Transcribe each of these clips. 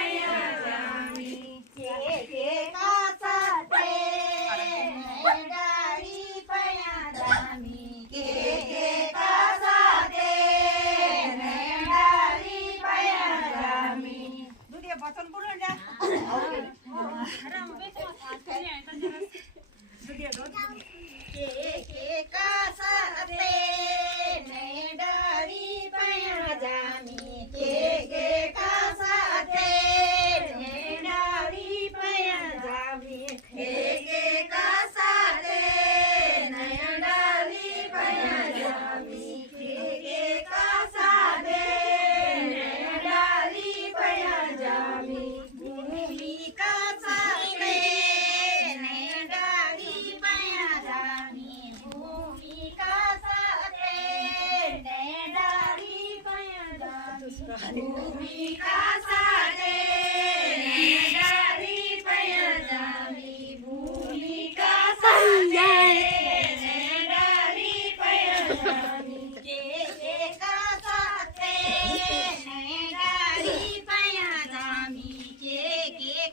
पयाजामी के कासाते डाळी पयाजामी के कासाते डाळी पयाजामी दुनिया बचन बोलून द्या के कासाते डाळी पयाजामी के कासाते डाळी पयाजामी के कासाते डाळी पयाजामी के कासाते डाळी पयाजामी भूमी कासाते डाळी पयाजामी भूमी कासाते डाळी पयाजामी भूमी कासाते डाळी पयाजामी भूमी कासाते डाळी पयाजामी के कासाते डाळी पयाजामी के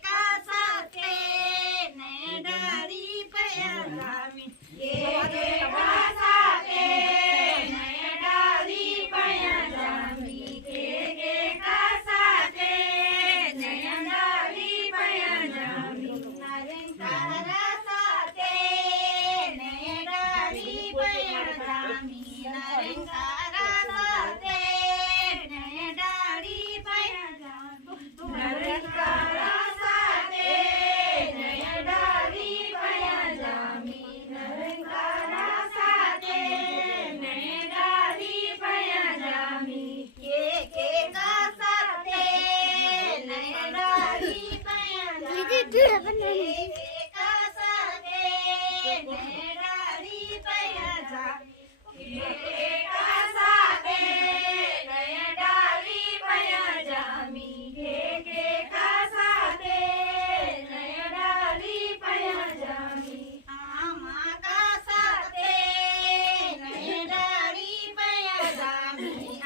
कासाते डाळी पयाजामी के कासाते डाळी पयाजामी के कासाते डाळी पयाजामी नरंकारासाते डाळी पयाजामी नरंकारासाते डाळी पयाजामी नरंकारासाते डाळी पयाजामी नरंकारासाते डाळी पयाजामी के कासाते डाळी पयाजामी के कासाते डाळी पयाजामी के कासाते डाळी पयाजामी के कासाते डाळी पयाजामी आमा कासाते डाळी पयाजामी